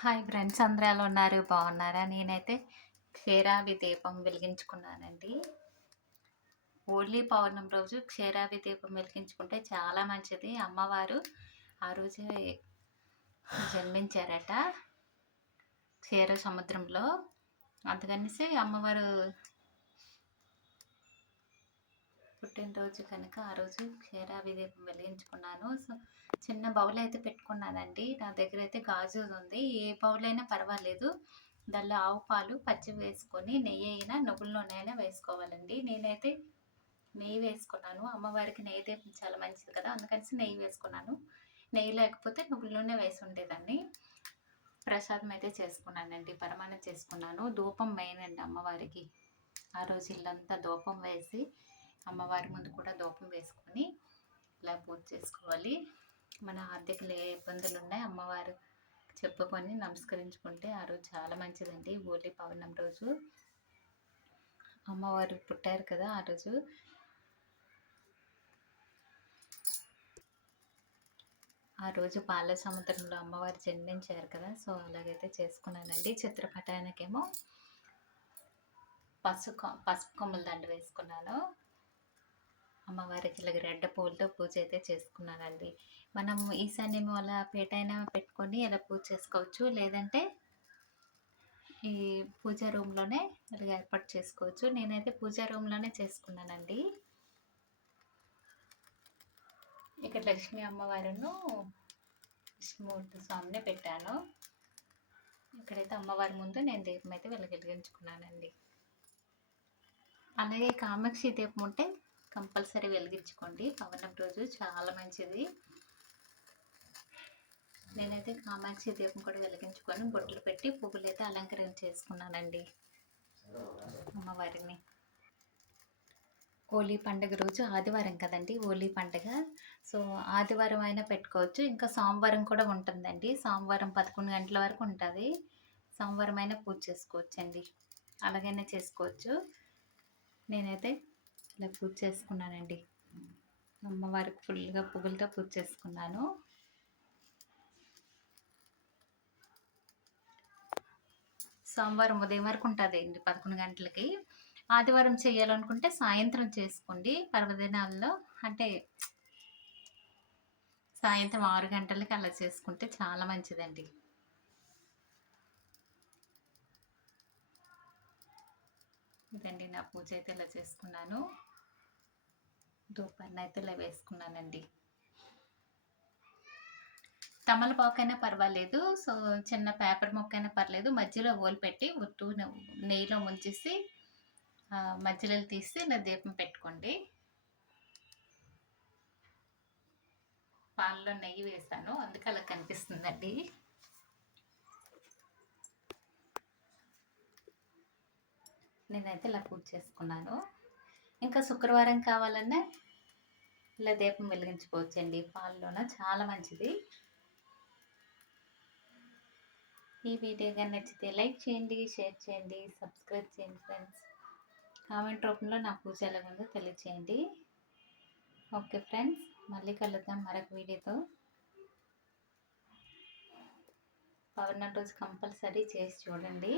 Hi friends అందరూ ఎలా ఉన్నారు? బాగున్నారా? నేనైతే క్షీరావి దీపం వెలిగించుకున్నానండి. ఓన్లీ పౌర్ణమి రోజు క్షీరాభి దీపం వెలిగించుకుంటే చాలా మంచిది. అమ్మవారు ఆ రోజే జన్మించారట క్షీర సముద్రంలో. అందుకనేసి అమ్మవారు పుట్టినరోజు కనుక ఆ రోజు క్షీరావి దీపం వెలిగించుకున్నాను. సో చిన్న బౌల్ అయితే పెట్టుకున్నానండి. నా దగ్గర అయితే గాజు ఉంది ఏ బౌల్ అయినా పర్వాలేదు. దానిలో ఆవు పాలు పచ్చి వేసుకొని నెయ్యి అయినా నువ్వుల నూనె అయినా వేసుకోవాలండి. నేనైతే నెయ్యి వేసుకున్నాను. అమ్మవారికి నెయ్యి దీపం చాలా మంచిది కదా అందుకని నెయ్యి వేసుకున్నాను. నెయ్యి లేకపోతే నువ్వుల నూనె వేసి ఉండేదాన్ని. ప్రసాదం అయితే చేసుకున్నానండి. పరమాణం చేసుకున్నాను. ధూపం మెయిన్ అండి అమ్మవారికి. ఆ రోజు ఇల్లంతా ధూపం వేసి అమ్మవారి ముందు కూడా ధూపం వేసుకొని ఇలా పూజ చేసుకోవాలి. మన ఆర్థికలు ఏ ఇబ్బందులు ఉన్నాయి అమ్మవారు చెప్పుకొని నమస్కరించుకుంటే ఆ రోజు చాలా మంచిదండి. హోలీ పౌర్ణమి రోజు. అమ్మవారు పుట్టారు కదా ఆ రోజు. ఆ రోజు పాల సముద్రంలో అమ్మవారు జన్మించారు కదా సో అలాగైతే చేసుకున్నానండి. చిత్రపటానికేమో పసుపు పసుపు కొమ్మల దండ వేసుకున్నాను. అమ్మవారికి ఇలాగ రెడ్డ పూలతో పూజ అయితే చేసుకున్నానండి మనం ఈశాన్యం వల్ల పీట అయినా పెట్టుకొని ఇలా పూజ చేసుకోవచ్చు. లేదంటే ఈ పూజా రూమ్లోనే ఇలాగ ఏర్పాటు చేసుకోవచ్చు. నేనైతే పూజా రూమ్లోనే చేసుకున్నానండి. ఇక్కడ లక్ష్మీ అమ్మవారును విష్ణుమూర్తి స్వామిని పెట్టాను. ఇక్కడైతే అమ్మవారి ముందు నేను దీపం అయితే వెలిగించుకున్నానండి. అలాగే కామాక్షి దీపం ఉంటే కంపల్సరీ వెలిగించుకోండి. పవనం రోజు చాలా మంచిది. నేనైతే కామాక్షి దీపం కూడా వెలిగించుకొని బొట్లు పెట్టి పువ్వులు అయితే అలంకరణ చేసుకున్నానండి. అమ్మవారిని. హోలీ పండుగ రోజు ఆదివారం కదండి హోలీ పండుగ. సో ఆదివారం అయినా పెట్టుకోవచ్చు. ఇంకా సోమవారం కూడా ఉంటుందండి. సోమవారం పదకొండు గంటల వరకు ఉంటుంది. సోమవారం అయినా పూజ చేసుకోవచ్చండి. అలాగైనా చేసుకోవచ్చు. నేనైతే ఇలా పూజ చేసుకున్నానండి. అమ్మవారికి ఫుల్గా పువ్వులతో పూజ చేసుకున్నాను. సోమవారం ఉదయం వరకు ఉంటుంది అండి పదకొండు గంటలకి. ఆదివారం చేయాలనుకుంటే సాయంత్రం చేసుకోండి. పర్వదినాల్లో అంటే సాయంత్రం ఆరు గంటలకి అలా చేసుకుంటే చాలా మంచిదండి. ఇదండి నా పూజ అయితే ఇలా చేసుకున్నాను. దూపాన్ని అయితే ఇలా వేసుకున్నానండి. తమలపాకైనా పర్వాలేదు. సో చిన్న పేపర్ మొక్క అయినా పర్లేదు. మధ్యలో ఓలు పెట్టి ఉట్టు నెయ్యిలో ముంచేసి మధ్యలో తీసి ఇలా దీపం పెట్టుకోండి. పాలలో నెయ్యి వేసాను. అందుకే అలా కనిపిస్తుందండి. నేనైతే ఇలా పూజ చేసుకున్నాను. ఇంకా శుక్రవారం కావాలన్నా ఇలా దీపం వెలిగించుకోవచ్చండి. పాలలోన చాలా మంచిది. ఈ వీడియో కానీ నచ్చితే లైక్ చేయండి షేర్ చేయండి సబ్స్క్రైబ్ చేయండి ఫ్రెండ్స్. కామెంట్ రూపంలో నా పూజ ఎలాగుందో తెలియచేయండి. ఓకే ఫ్రెండ్స్ మళ్ళీ కలుద్దాం మరొక వీడియోతో. పౌర్ణమి రోజు కంపల్సరీ చేసి చూడండి.